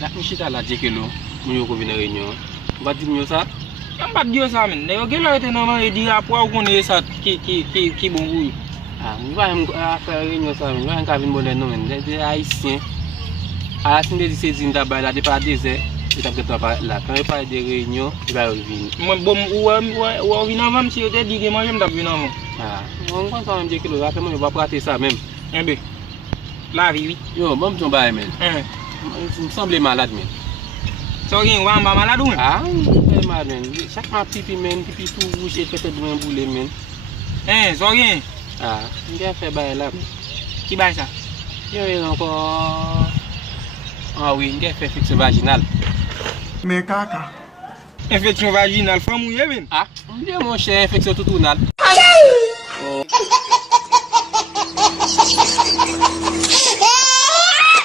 La mchita la di ke lo, mwen yo ko vin réunion. Va di mwen ça? Yon pat diyo sa men. Yo ke la ete nan man e di apwa ou konye sa ki bon pou. Ah, mwen va yon faire réunion ça, mwen va yon ka vin bonne non men. Des haïtiens. À la fin de ces din d'abord là, depuis 2 heures, il a là. Quand il parle de réunion, il va revenir. Moi bon ou vin avant si yo te di ke moi j'aime t'a vin avant. Ah, on pense même dire que le après moi, il va prater ça même. Eh ben. La vie oui. Yo, bon ton bail men. Il me semble malade men. So gen ou an ba malade ou men? Ah, il est malade men. Chaque fois pipi tout rouge et peut-être bien boulé men. So gen. Ah, il a fait bail là. Ki bay ça? Yo, il encore ah oui, il a fait fixe vaginal. Mais caca. Infection vaginale femme ou ye men? Ah, mon cher, infection tout tournal.